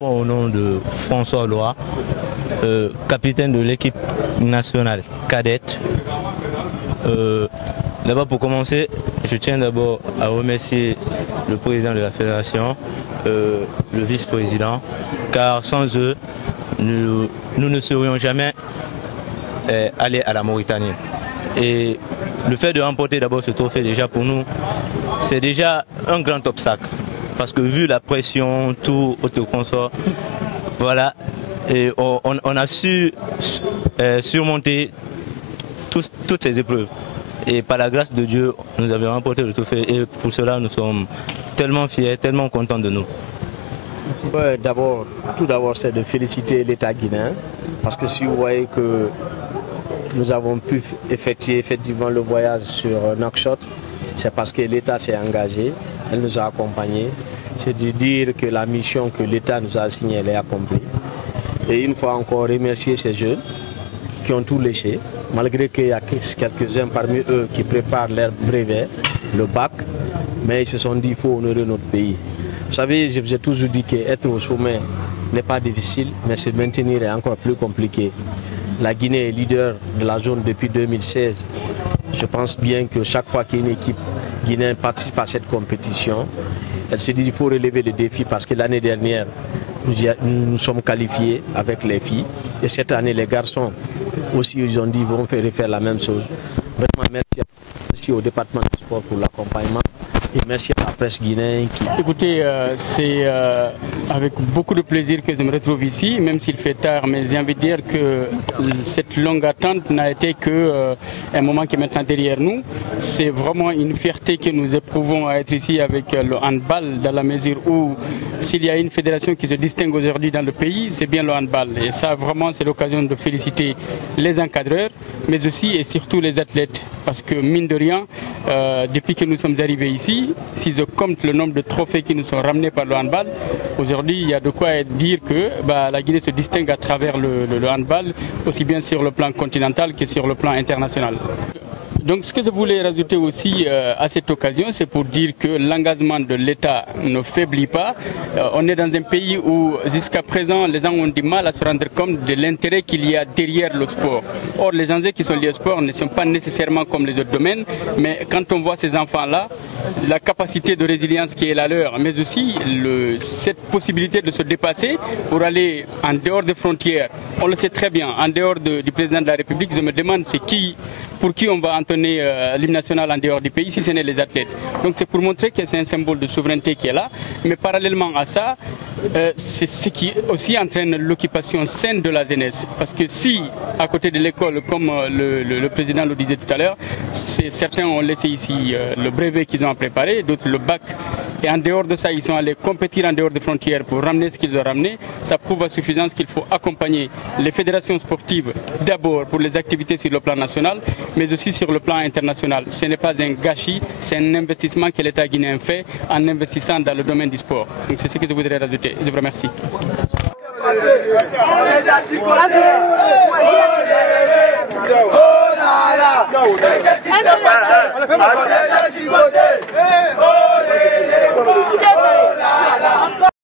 Au nom de François Loa, capitaine de l'équipe nationale cadette. D'abord pour commencer, je tiens d'abord à remercier le président de la fédération, le vice-président, car sans eux, nous ne serions jamais allés à la Mauritanie. Et le fait de remporter d'abord ce trophée déjà pour nous, c'est déjà un grand obstacle. Parce que vu la pression, tout autoconsort, voilà, et on a su surmonter toutes ces épreuves. Et par la grâce de Dieu, nous avons remporté le trophée et pour cela nous sommes tellement fiers, tellement contents de nous. Ouais, tout d'abord, c'est de féliciter l'État guinéen, parce que si vous voyez que nous avons pu effectuer effectivement le voyage sur Nouakchott, c'est parce que l'État s'est engagé, elle nous a accompagnés. C'est de dire que la mission que l'État nous a assignée, elle est accomplie. Et une fois encore, remercier ces jeunes qui ont tout laissé, malgré qu'il y a quelques-uns parmi eux qui préparent leur brevet, le bac, mais ils se sont dit qu'il faut honorer notre pays. Vous savez, je vous ai toujours dit qu'être au sommet n'est pas difficile, mais se maintenir est encore plus compliqué. La Guinée est leader de la zone depuis 2016. Je pense bien que chaque fois qu'une équipe guinéenne participe à cette compétition, elle se dit qu'il faut relever le défi parce que l'année dernière, nous sommes qualifiés avec les filles. Et cette année, les garçons aussi, ils ont dit qu'ils vont faire la même chose. Vraiment, merci au département du sport pour l'accompagnement. Et merci à la presse guinéenne. Écoutez, c'est avec beaucoup de plaisir que je me retrouve ici, même s'il fait tard, mais j'ai envie de dire que cette longue attente n'a été qu'un moment qui est maintenant derrière nous. C'est vraiment une fierté que nous éprouvons à être ici avec le handball, dans la mesure où s'il y a une fédération qui se distingue aujourd'hui dans le pays, c'est bien le handball. Et ça, vraiment, c'est l'occasion de féliciter les encadreurs, mais aussi et surtout les athlètes. Parce que, mine de rien, depuis que nous sommes arrivés ici, si je compte le nombre de trophées qui nous sont ramenés par le handball, aujourd'hui il y a de quoi dire que la Guinée se distingue à travers le handball, aussi bien sur le plan continental que sur le plan international. Donc ce que je voulais rajouter aussi à cette occasion, c'est pour dire que l'engagement de l'État ne faiblit pas. On est dans un pays où jusqu'à présent les gens ont du mal à se rendre compte de l'intérêt qu'il y a derrière le sport. Or les enjeux qui sont liés au sport ne sont pas nécessairement comme les autres domaines, mais quand on voit ces enfants-là, la capacité de résilience qui est la leur, mais aussi cette possibilité de se dépasser pour aller en dehors des frontières. On le sait très bien, en dehors du président de la République, je me demande c'est pour qui on va entonner l'hymne national en dehors du pays si ce n'est les athlètes. Donc c'est pour montrer que c'est un symbole de souveraineté qui est là, mais parallèlement à ça, c'est ce qui aussi entraîne l'occupation saine de la jeunesse. Parce que si, à côté de l'école, comme le président le disait tout à l'heure, certains ont laissé ici le brevet qu'ils ont préparé, d'autres le bac, et en dehors de ça, ils sont allés compétir en dehors des frontières pour ramener ce qu'ils ont ramené, ça prouve à suffisance qu'il faut accompagner les fédérations sportives d'abord pour les activités sur le plan national, mais aussi sur le plan international. Ce n'est pas un gâchis, c'est un investissement que l'État guinéen fait en investissant dans le domaine du sport. Donc c'est ce que je voudrais rajouter. Je vous remercie.